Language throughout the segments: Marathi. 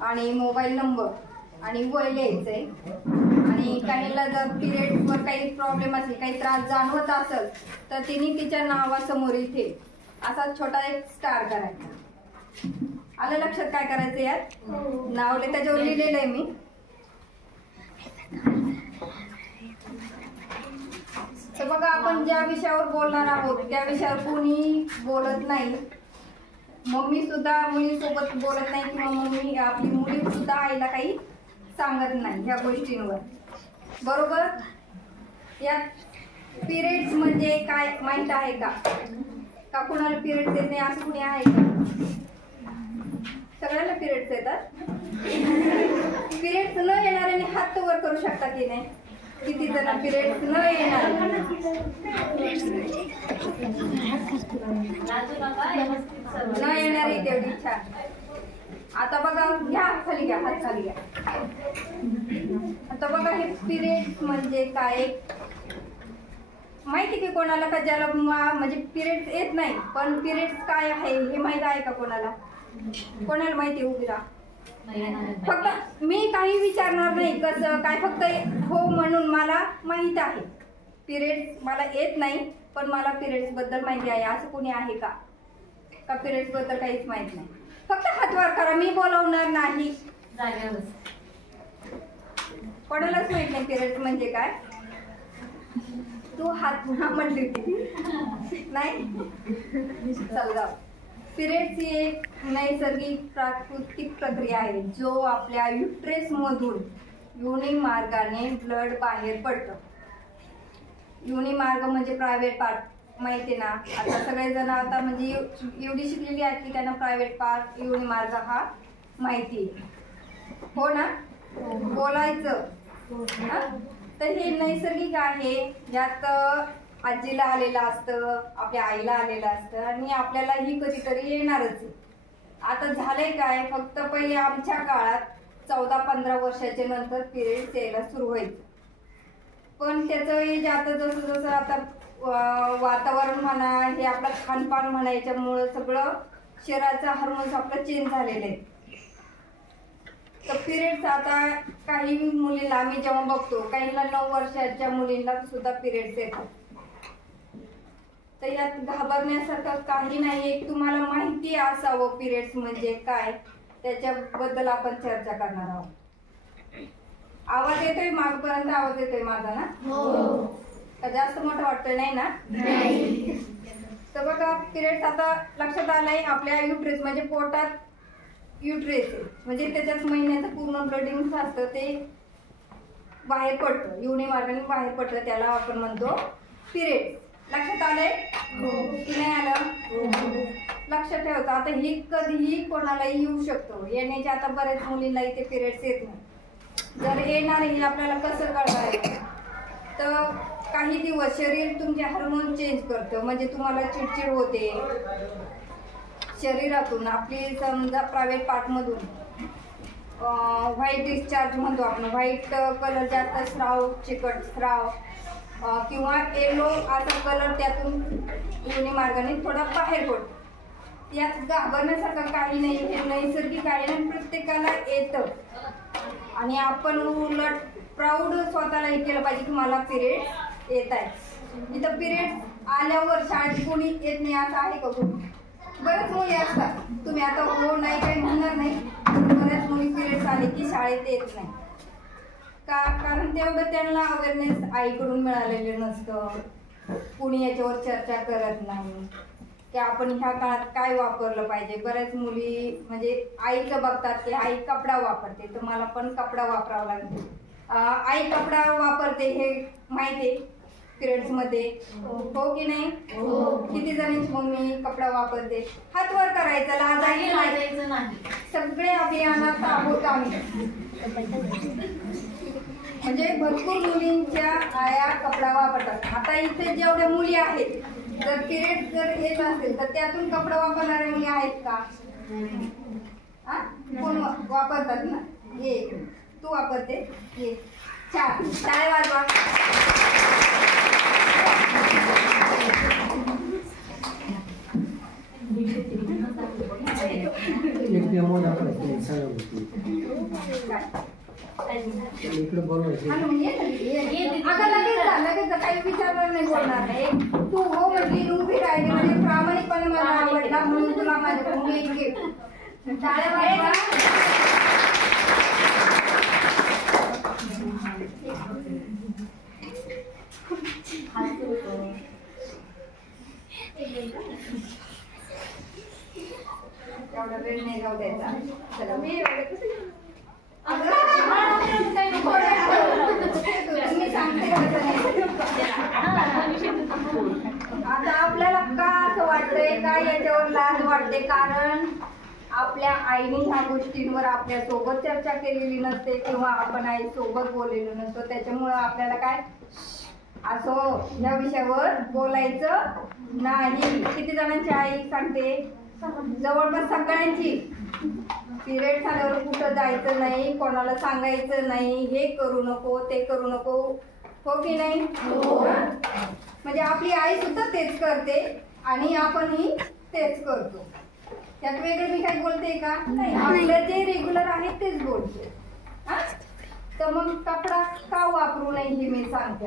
आणि मोबाईल नंबर आणि वय लिहायचंय. आणि काहीला जर पिरियड्सवर काही प्रॉब्लेम असेल, काही त्रास जाणवत असेल तर तिने तिच्या नावासमोर इथे असा छोटा एक स्टार करायचा. आलं लक्षात काय करायचं यात? नाव त्याच्यावर लिहिलेलं आहे मी. तर बघा, आपण ज्या विषयावर बोलणार आहोत त्या विषयावर कोणी बोलत नाही. मम्मी सुद्धा मुलीसोबत बोलत नाही किंवा मम्मी आपली मुली सुद्धा आईला काही सांगत नाही ह्या गोष्टींवर, बरोबर? यात पिरियड्स म्हणजे काय माहित आहे का? का कुणाला पिरियड्स येत नाही असं कुणी आहे का? सगळ्यांना पिरियड्स येतात. पिरियड्स न येणाऱ्याने हात वर करू शकता की नाही? किती जण पिरियड्स न येणार? न येणारी तेवढी छान. आता बघा, घ्या हात खाली घ्या, हात खाली घ्या. आता बघा, हे पिरियड्स म्हणजे काय माहिती की कोणाला? का ज्याला म्हणजे पिरियड्स येत नाही पण पिरियड्स काय आहे हे माहित आहे का कोणाला? कोणाला माहिती? उभी राहा. फक्त मी काही विचारणार नाही कसं काय, फक्त हो म्हणून मला माहित आहे. पिरियड्स मला येत नाही पण मला पिरियड्स बद्दल माहिती आहे असं कोणी आहे का? का पिरियड्स बद्दल काहीच माहित नाही? फक्त हात वर करा, मी बोलवणार नाही. कोणालाच माहित नाही पिरियड्स म्हणजे काय? तू हात म्हटली होती नाही? चल जाऊ. पिरियड्स ही एक नैसर्गिक प्राकृतिक प्रक्रिया आहे जो आपल्या युट्रेस मधून योनी मार्गाने ब्लड बाहेर पडतं. योनी मार्ग म्हणजे प्रायव्हेट पार्ट माहिती ना? आता सगळेजण आता म्हणजे एवढी शिकलेली आहेत की त्यांना प्रायव्हेट पार्ट योनी मार्ग हा माहिती आहे, हो ना? बोलायचं. तर हे नैसर्गिक आहे. यात आजीला आलेलं असतं, आपल्या आईला आलेलं असतं आणि आपल्यालाही कधीतरी येणारच. आता झालंय काय, फक्त पहिले आमच्या काळात 14-15 वर्षाच्या नंतर पिरियड्स यायला सुरू व्हायचं. पण त्याचं एज आता जसं जसं आता वातावरण म्हणा, हे आपलं खानपान म्हणा, याच्यामुळं सगळं शरीराचं हार्मोन्स आपलं चेंज झालेलं आहे. तर पिरियड्स आता काही मुलींना आम्ही जेव्हा बघतो, काहींना 9 वर्षाच्या मुलींना सुद्धा पिरियड्स येतात. तर यात घाबरण्यासारखं काही नाही. एक तुम्हाला माहिती असावं पिरियड्स म्हणजे काय, त्याच्याबद्दल आपण चर्चा करणार आहोत. आवाज येतोय मागपर्यंत? आवाज येतोय माझा ना? हो. का जास्त मोठा वाटतोय? नाही ना? नाही. तर बघा, पिरियड्स आता लक्षात आलंय आपल्या युट्रेस म्हणजे पोटात युट्रेस आहे, म्हणजे त्याच्यात महिन्याचं पूर्ण ब्लडिंग असतं ते बाहेर पडतं, योनी मार्गाने बाहेर पडतं, त्याला आपण म्हणतो पिरियड्स. लक्षात आलंय की नाही आलं? लक्षात ठेवायचं. आता हे कधीही कोणालाही येऊ शकतो. येण्याच्या आता बऱ्याच मुलींना इथे पिरियड्स येत नाही. जर येणार हे आपल्याला कसं कळवायचं? तर काही दिवस शरीर तुमचे हार्मोन चेंज करतं, म्हणजे तुम्हाला चिडचिड होते शरीरातून. आपली समजा प्रायव्हेट पार्ट मधून व्हाईट डिस्चार्ज म्हणतो आपण, व्हाईट कलर जास्त स्राव, चिकट स्राव किंवा येलो असा कलर त्यातून योनी मार्गाने थोडा बाहेर पडतो. यात घाबरण्यासारखं काही नाही, हे नैसर्गिक आहे आणि प्रत्येकाला येतं. आणि आपण उलट प्राऊड स्वतःला हे केलं पाहिजे की मला पिरियड येत आहे. इथं पिरियड आल्यावर शाळेत कोणी येत नाही असं आहे का? कोणी? बऱ्याच मुली असतात. तुम्ही आता हो नाही काही म्हणणार नाही, बऱ्याच मुली पिरियड्स आले की शाळेत येत नाही का? कारण तेवढं त्यांना अवेअरनेस आईकडून मिळालेलं नसतं. कुणी याच्यावर चर्चा करत नाही की आपण ह्या काळात काय वापरलं पाहिजे. बऱ्याच मुली म्हणजे आईचं बघतात की आई कपडा वापरते, तर मला पण कपडा वापरावा लागतो. आई कपडा वापरते हे माहिती आहे पिरियड्स मध्ये, हो की नाही? किती जणांची मम्मी कपडा वापरते? हात वर करायचं, लाजायचं नाही. सगळे अभियानात आहोत आम्ही. म्हणजे भरपूर मुलींच्या आया कपडा वापरतात. आता इथे जेवढ्या मुली आहेत, जर पिरियड जर येत असेल तर त्यातून कपडा वापरणाऱ्या मुली आहेत का? कोण वापरतात ना? ये तू वापरते, ये. छान, टाळ्या वाजवा. एक डेमो दाखवायचा. अगं लगेच जा, काही विचारणार नाही, बोलणार नाही. तू हो म्हटली, उभी राहिली म्हणजे प्रामाणिकपणे मला आवडला म्हणून तुला माझ्याकडून एक गिफ्ट. टाळ्या वाजवा. एवढा वेळ नाही जाऊ द्यायचा. चला मी तुम्ही सांगते आता आपल्याला का असं वाटतंय, का याच्यावर लाज वाटते? कारण आपल्या आईने ह्या गोष्टींवर आपल्या सोबत चर्चा केलेली नसते किंवा आपण आई सोबत बोललेलो नसतो. त्याच्यामुळं आपल्याला काय असो ह्या विषयावर बोलायचं नाही. किती जणांची आई सांगते? जवळपास सगळ्यांची. पिरियड झाल्यावर कुठं जायचं नाही, कोणाला सांगायचं नाही, हे करू नको ते करू नको, हो की नाही? म्हणजे आपली आई सुद्धा तेच करते आणि आपणही तेच करतो. त्यात वेगळं मी काय बोलते का? नाही, आपलं जे रेग्युलर आहे तेच बोलते. तर मग कपडा का वापरू नये हे मी सांगते.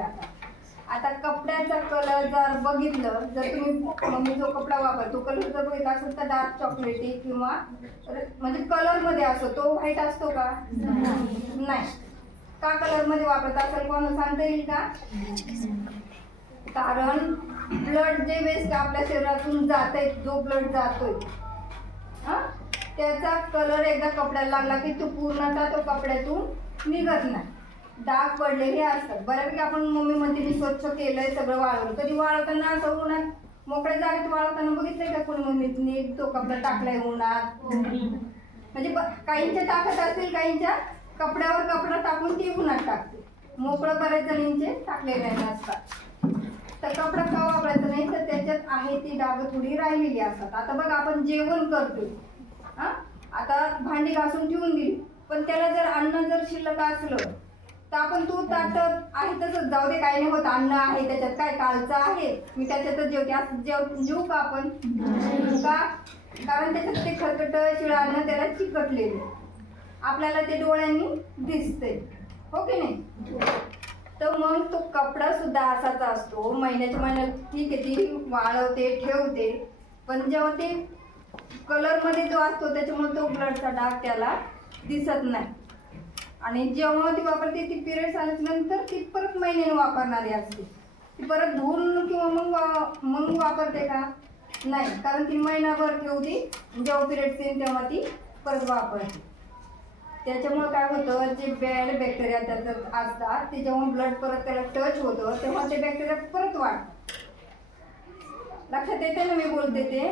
आता कपड्याचा कलर जर बघितलं, जर तुम्ही जो कपडा वापरतो कलर जर बघितला असेल तर डार्क चॉकलेटी किंवा म्हणजे कलर मध्ये असतो, तो व्हाईट असतो का? नाही. का कलर मध्ये वापरत असेल कोण सांगता येईल का? कारण ब्लड जे वेस्ट आपल्या शरीरातून जातंय, जो ब्लड जातोय त्याचा कलर एकदा कपड्याला लागला की तो पूर्णतः तो कपड्यातून निघत नाही. डाग पडलेले असतात. बऱ्यापैकी आपण मम्मी म्हणते मी स्वच्छ केलंय, सगळं वाळवलं. कधी वाळवताना असं उन्हात मोकळ्या जागेत वाळवताना बघितलंय का कोणी मम्मीने तो कपडा टाकलाय उन्हात? म्हणजे काहींच्या टाकत असतील, काहींच्या कपड्यावर कपडा टाकून ती उन्हात टाकते. मोकळं बऱ्याच जणींचे टाकलेले नसतात. तर कपडा का वापरायचा नाही? तर त्याच्यात आहे ती डाग थोडी राहिलेली असतात. आता बघ आपण जेवण करतोय, आता भांडी घासून ठेवून दिली, पण त्याला जर अन्न जर शिल्लक असलं तर आपण तू ताट आहे तसंच जाऊ दे, काही नाही होत, अन्न आहे त्याच्यात काय, कालचं आहे, मी त्याच्यातच जेवते, जेवू का आपण? का? कारण त्याच्यात ते खरकट शिळा अन्न त्याला चिकटलेले, आपल्याला ते डोळ्यांनी दिसतंय, हो की नाही? तर मग तो कपडा सुद्धा असाच असतो. महिन्याच्या महिन्यात ठीक आहे ती वाळवते ठेवते, पण जेव्हा ते कलर मध्ये जो असतो त्याच्यामुळे तो ब्लडचा डाग त्याला दिसत नाही. आणि जेव्हा ती वापरते ती पिरियड्स आल्यानंतर ती परत महिन्याने वापरणारी असते. ती परत धुवून किंवा मग वापरते का? नाही, कारण ती महिनाभर ठेवते, जेव्हा पिरियड्स येईल तेव्हा ती परत वापरते. त्याच्यामुळे काय होतं, जे बॅड बॅक्टेरिया त्याच्यात असतात ते जेव्हा ब्लड परत त्याला टच होतं तेव्हा ते बॅक्टेरिया परत वाढतात. लक्षात येते ना मी बोलते ते?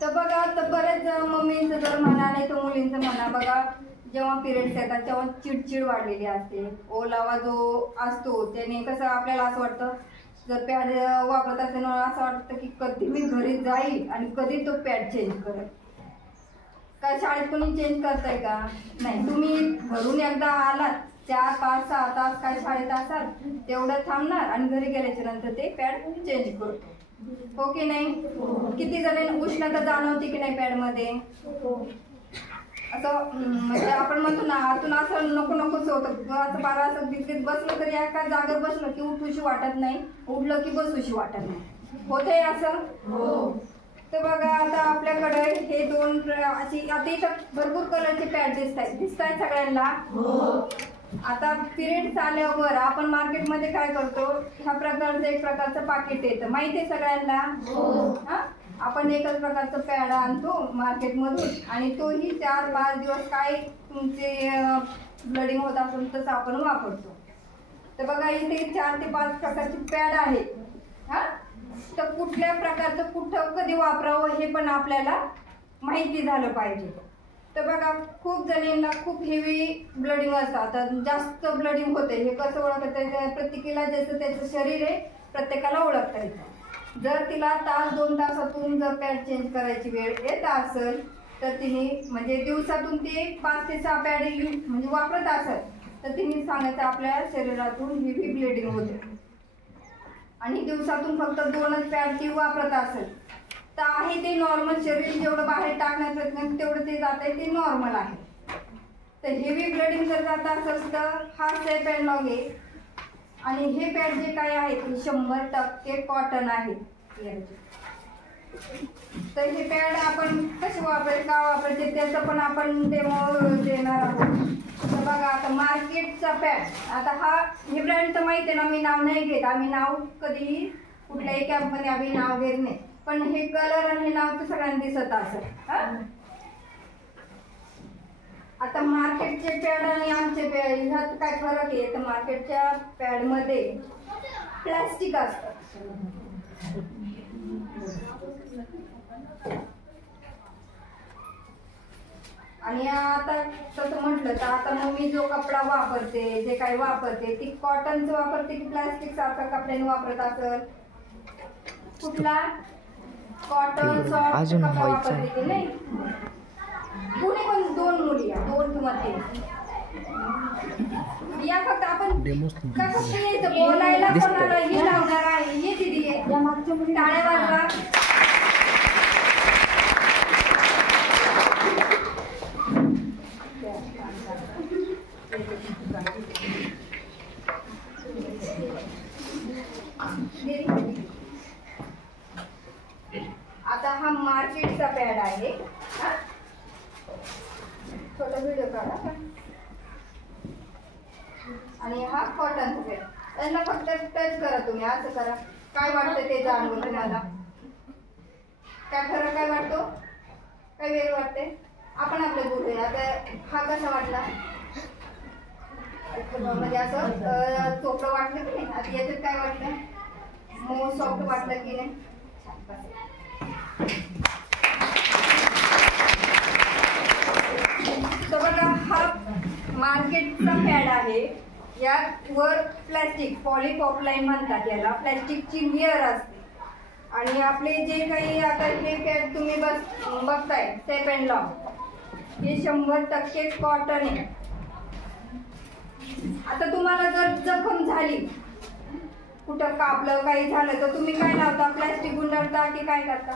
तर बघा, तर बरेच मम्मींचं जर म्हणा नाही तर मुलींचं म्हणा, बघा जेव्हा पिरियड्स येतात तेव्हा चिडचिड वाढलेली असते. ओलावा जो असतो त्याने कसं आपल्याला असं वाटतं, जर पॅड वापरत असेल असं वाटतं की कधी मी घरी जाईल आणि कधी तो पॅड चेंज करेल. काय शाळेत कोणी चेंज करताय का? नाही. तुम्ही घरून एकदा आलात 4, 5, 6 तास काय शाळेत असाल तेवढं थांबणार आणि घरी गेल्याच्या नंतर ते पॅड चेंज करतो, हो की नाही? किती जण उष्णता जाणवते की नाही पॅड मध्ये? असं म्हणजे आपण म्हणतो ना, आतून असं नको नकोच होतं, असं बारा असं बिस्किट बसलं तरी एका जागेवर बसलं की उठूशी वाटत नाही, उठलं की बसूशी वाटत नाही, होतंय असं? तर बघा आता आपल्याकडे हे दोन अशी आता इथं भरपूर कलरचे पॅड दिसतायत सगळ्यांना. आता पिरियड्स आल्यावर आपण मार्केटमध्ये काय करतो, ह्या प्रकारचं एक प्रकारचं पाकिट येतं, माहिती आहे सगळ्यांना? आपण एकच प्रकारचं पॅड आणतो मार्केटमधून आणि तोही 4-5 दिवस काय तुमचे ब्लडिंग होत असेल तसं आपण वापरतो. तर बघा इथे 4 ते 5 प्रकारचे पॅड आहेत. तर कुठल्या प्रकारचं कुठं कधी वापरावं हे पण आपल्याला माहिती झालं पाहिजे. तर बघा खूप जणींना खूप हेवी ब्लडिंग असतं, जास्त ब्लडिंग होते, हे कसं ओळखता येतं? प्रत्येकाला जसं त्याचं शरीर आहे प्रत्येकाला ओळखता येतं. जर तिला 1-2 तासातून जर पॅड चेंज करायची वेळ येत असेल तर तिने म्हणजे दिवसातून ते 5 ते 6 पॅड म्हणजे वापरत असेल तर तिने सांगायचं आपल्या शरीरातून हेवी ब्लिडिंग होते आणि दिवसातून फक्त 2च पॅड ती वापरत असेल तर आहे ते नॉर्मल, शरीर जेवढं बाहेर टाकण्याचा प्रयत्न तेवढं ते जात आहे ते नॉर्मल आहे. तर हेवी ब्लडिंग जर जात असेल तर हा सेप अँड लॉग आहे. आणि हे पॅड जे काय आहे ते 100% कॉटन आहे. तर हे पॅड आपण कसे वापरायचे का वापरायचे त्याचं पण आपण डेमो देणार आहोत. तर बघा आता मार्केटचा पॅड, आता हे ब्रँड तर माहिती आहे ना, मी नाव नाही घेत, आम्ही नाव कधीही कुठल्याही कॅम्पनी आम्ही नाव घेत नाही, पण हे कलर आणि हे नाव तर सगळ्यांना दिसत असेल. आता मार्केटचे पॅड आणि आमचे पॅड ह्यात काय फरक आहे तर मार्केटच्या पॅडमध्ये प्लास्टिक असतं. आणि आता तसं म्हटलं तर आता मग मी जो कपडा वापरते, जे काही वापरते ती कॉटनचं वापरते की प्लास्टिक सारखा कपड्याने वापरत असेल? कुठला? कॉटन सॉफ्ट कपडा वापरते की नाही? कुणी पण 2 मुली या, 2 किंवा 3 या. फक्त आपण कसं यायचं बोलायला कोणाला हे लावणार आहे. ये दिदी या मागच्या मुली टाळ्या वाजवा. आता हा मार्केटचा पॅड आहे. छोटा व्हिडिओ काढा. आणि हा कॉटनचा पॅड. त्यांना फक्त टच करा तुम्ही, असं करा. काय वाटतं ते जाणवं तुम्हाला? काय फरक काय वाटतो? काय वेगळं वाटते? आपण आपलं बोलूया. आता हा कसा वाटला? म्हणजे असं चोपडं वाटलं की नाही? आता याच्यात काय वाटलं? मऊ सॉफ्ट वाटलं की नाही? तर बघा हा मार्केटचा पॅड आहे. यात वर प्लॅस्टिक पॉलीप्रॉपिलीन म्हणतात याला, प्लॅस्टिकची लेअर असते. आणि आपले जे काही आता हे पॅड तुम्ही बघताय सेप अँड लॉग, हे 100% कॉटन आहे. आता तुम्हाला जर जखम झाली, कुठं कापलं काही झालं तर तुम्ही काय लावता? प्लॅस्टिक गुंडाळता की काय करता?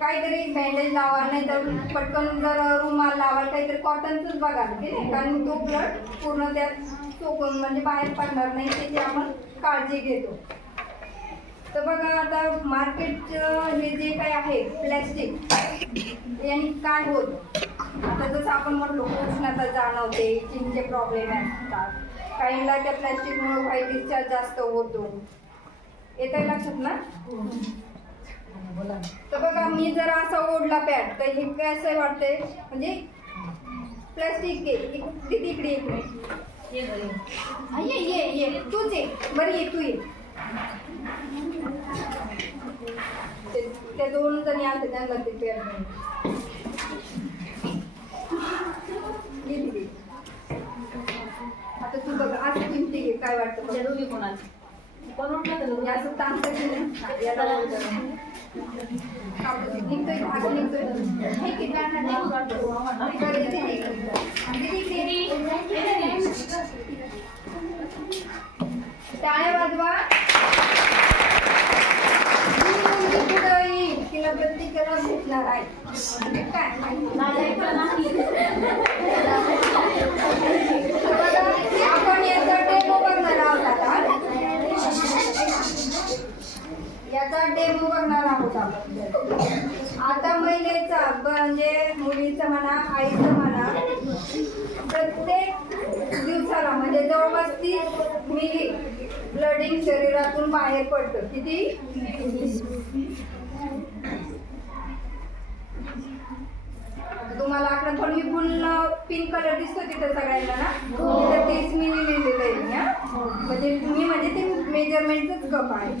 काहीतरी बँडेज लावा, नाही तर पटकन जर रुमाल लावा, काहीतरी कॉटनच बघा की नाही, कारण तो ब्लड पूर्ण त्यात सोकून म्हणजे बाहेर पडणार नाही, त्याची आपण काळजी घेतो. तर बघा आता मार्केटचं हे जे काही आहे प्लॅस्टिक, यांनी काय होतं? आता जसं आपण म्हटलो उष्णता जाणवते, स्किनचे प्रॉब्लेम असतात, काहींना त्या प्लॅस्टिकमुळे व्हाईट डिस्चार्ज जास्त होतो. येतं लक्षात ना? तर बघा मी जर असा ओढला पॅड तर हे कसं वाटतंय? म्हणजे प्लॅस्टिक आहे. तिकडे ये तूच ये, बरं ये तू ये. त्या 2 जणी आलते त्यांना ते पॅड आता तू बघ असं चिमटी घे, काय वाटतं? दोघी कोणाला असं ताणतं की नाही? याला निघतोय भाग निघतोय. टाळ्या वाजवा. तिला प्रत्येकाला भेटणार आहे काय? आपण याचा डेमो बघणार आहोत. आपण आता महिलेचा म्हणजे मुलीचं म्हणा, आईचं म्हणा, प्रत्येक दिवसाला म्हणजे जवळपास 30 मिली ब्लडिंग शरीरातून बाहेर पडतं. किती? तुम्हाला आकडा पण मी फुल पिंक कलर दिसतो तिथं सगळ्यांना ना, तिथं 30 मिली लिहिलेलं आहे. म्हणजे ते मेजरमेंटच कप आहे.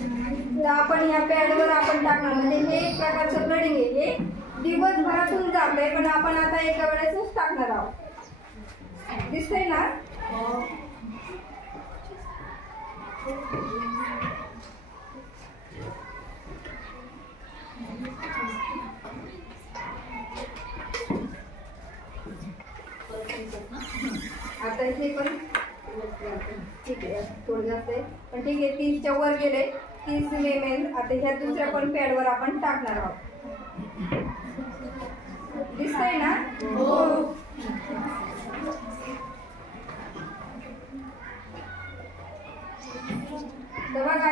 तर आपण ह्या पॅडवर आपण टाकणार, म्हणजे हे एक प्रकारचं ब्लडिंग आहे. हे दिवसभरातून जातंय, पण आपण आता एका वेळेसच टाकणार आहोत. दिसतंय ना? आता हे पण ठीक आहे, थोडं जास्त आहे पण ठीक आहे. 30च्या वर गेले, 30 ml. आता ह्या दुसऱ्या पण पॅडवर आपण टाकणार आहोत. दिसतंय ना?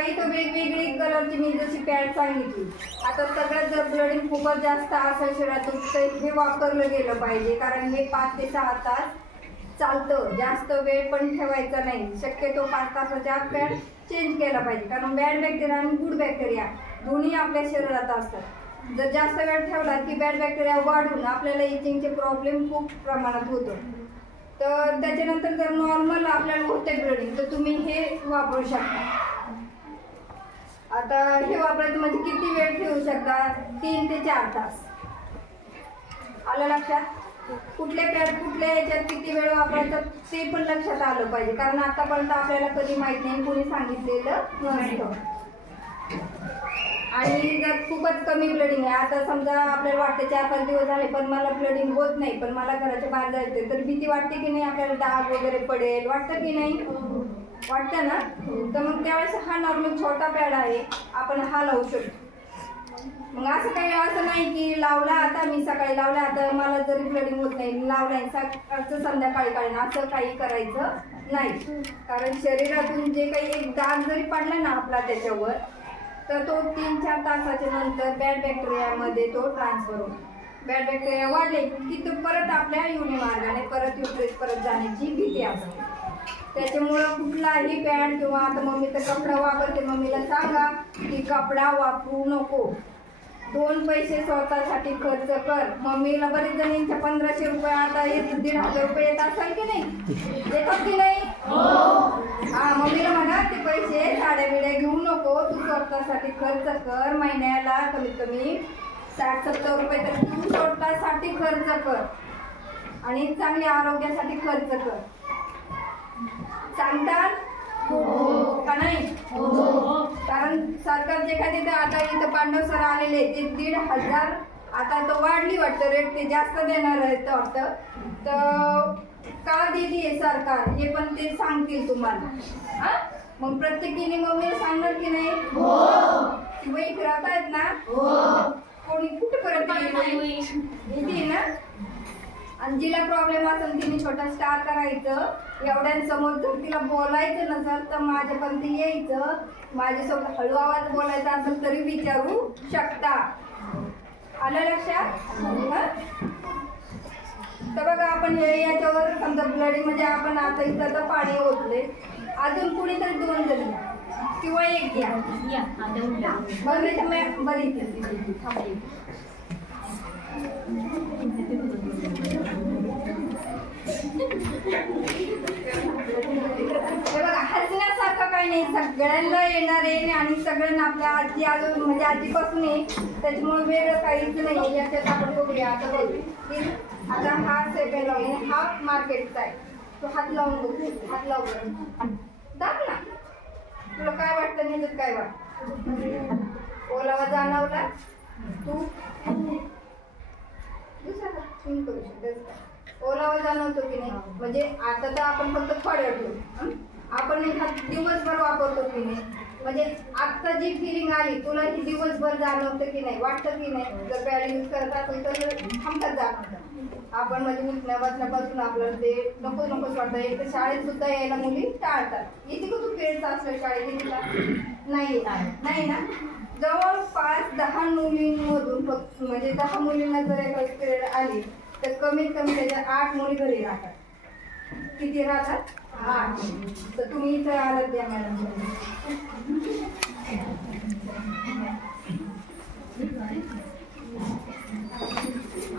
इथं वेगवेगळी कलरची मी जशी पॅड सांगितली. आता सगळ्यात जर ब्लडिंग खूपच जास्त असेल शरीरातून तर हे वापरलं गेलं पाहिजे, कारण हे 5 ते 6 तास चालतं. जास्त वेळ पण ठेवायचा नाही. शक्यतो 5 तासाच्या आत पॅड चेंज केला पाहिजे, कारण बॅड बॅक्टेरिया आणि गुड बॅक्टेरिया दोन्ही आपल्या शरीरात असतात. जर जास्त वेळ ठेवला की बॅड बॅक्टेरिया वाढून आपल्याला इचिंगचे प्रॉब्लेम खूप प्रमाणात होतो. तर त्याच्यानंतर जर नॉर्मल आपल्याला होते ब्लडिंग तर तुम्ही हे वापरू शकता. आता हे वापरायचं म्हणजे किती वेळ ठेवू शकता? 3 ते 4 तास. आलं लक्षात? कुठल्या पॅड कुठल्या याच्यात किती वेळ वापरायचं ते पण लक्षात आलं पाहिजे, कारण आतापर्यंत आपल्याला कधी माहित नाही, कोणी सांगितलेलं नसतं. आणि जर खूपच कमी ब्लडिंग आहे, आता समजा आपल्याला वाटतं 4-5 दिवस झाले पण मला ब्लडिंग होत नाही, पण मला घराच्या बाहेर जायचं, तर भीती वाटते की नाही आपल्याला डाग वगैरे पडेल, वाटतं की नाही? वाटतं ना? तर मग त्यावेळेस हा नॉर्मल छोटा पॅड आहे, आपण हा लावू शकतो. मग असं काही असं नाही की लावला आता मी सकाळी लावला आता मला जरी ब्लडिंग होत नाही, लावलाय सकाळचं संध्याकाळी काढून, असं काही करायचं नाही. कारण शरीरातून जे काही एक डाग जरी पडला ना आपला त्याच्यावर, तर तो 3-4 तासाच्या नंतर बॅड बॅक्टेरियामध्ये तो ट्रान्सफर होतो. बॅड बॅक्टेरिया वाढले की तो परत आपल्या योनी मार्गाने परत युट्रेस परत जाण्याची भीती असते. त्याच्यामुळं कुठलाही पॅड किंवा आता मम्मी तर कपडा वापरते, मम्मीला सांगा की कपडा वापरू नको. 2 पैसे स्वतःसाठी खर्च कर. मम्मीला बरेच जणींच्या 1500 रुपये आता 1,500 रुपये येत असाल की नाही? येतात की नाही? हा, मम्मीला म्हणा ते पैसे साड्या बिड्या घेऊ नको, तू स्वतःसाठी खर्च कर. महिन्याला कमीत कमी 60-70 रुपये तर तू स्वतःसाठी खर्च कर आणि चांगल्या आरोग्यासाठी खर्च कर. सांगतात का नाही? कारण सरकार जे काय देतं, आता इथं पांडव सर आलेले ते 1,500, आता तो वाढली वाटतं रेट, ते जास्त देणार आहे वाटतं. तर का देते सरकार हे पण ते सांगतील तुम्हाला. मग प्रत्येकीने मम्मीला सांगणार की नाही? की बाई फिरत आहेत ना? कोणी कुठे करत येते ना? आणि जिला प्रॉब्लेम असेल तिने छोटा स्टार करायचं. एवढ्यांसमोर जर तिला बोलायचं नसेल तर माझ्यापर्यंत यायचं, माझ्यासोबत हळू आवाज बोलायचा असेल तरी विचारू शकता. आलं लक्षात? तर बघा आपण हे याच्यावर समजा ब्लडिंग म्हणजे आपण आता इथं तर पाणी ओतले, अजून कुणीतरी 2 जण किंवा 1 घ्या. बरी बघा हसण्यासारखं काही नाही, सगळ्यांना येणार आहे आणि सगळ्यांना आपल्या आजी आजोबा म्हणजे आजीपासून आहे, त्याच्यामुळे वेगळं काहीच नाही. याच्यात आपण बघूया. आता बघू, आता हा सेपे लावून हा मार्केटचा आहे, तो हात लावून बघू. हात लावून दाब ना, तुला काय वाटतं? निजत काय वाटतं? ओलावा जाणवला? तू दुसरा हात करू शकते. ओलावा जाणवतो की नाही? म्हणजे आता तर आपण फक्त थोड्या ठेवू, आपण दिवसभर वापरतो की नाही? म्हणजे आता जी फिलिंग आली तुला ही दिवसभर जाणवतं की नाही? वाटतं की नाही? जर पॅड यूज करत असेल तर थांबतात जाणवतं. आपण म्हणजे उठण्या बसण्यापासून आपल्याला ते नकोच वाटतं. एक तर शाळेत सुद्धा यायला मुली टाळतात. येते का तू पिरियड्स असलं शाळेत? येते नाही ना? जवळपास 10 मुलींमधून फक्त म्हणजे 10 मुलींना जर एखादी पिरियड आली तर कमीत कमी त्याच्यात 8 मुली घरी राहतात. किती राहतात? 8. तर तुम्ही इथं आलात द्या मॅडम.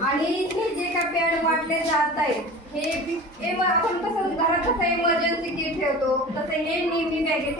आणि हे जे काय पॅड वाटले जात आहेत हे आपण कसं घरात कसं इमर्जन्सी किट ठेवतो तसं हे नेहमी बॅगेत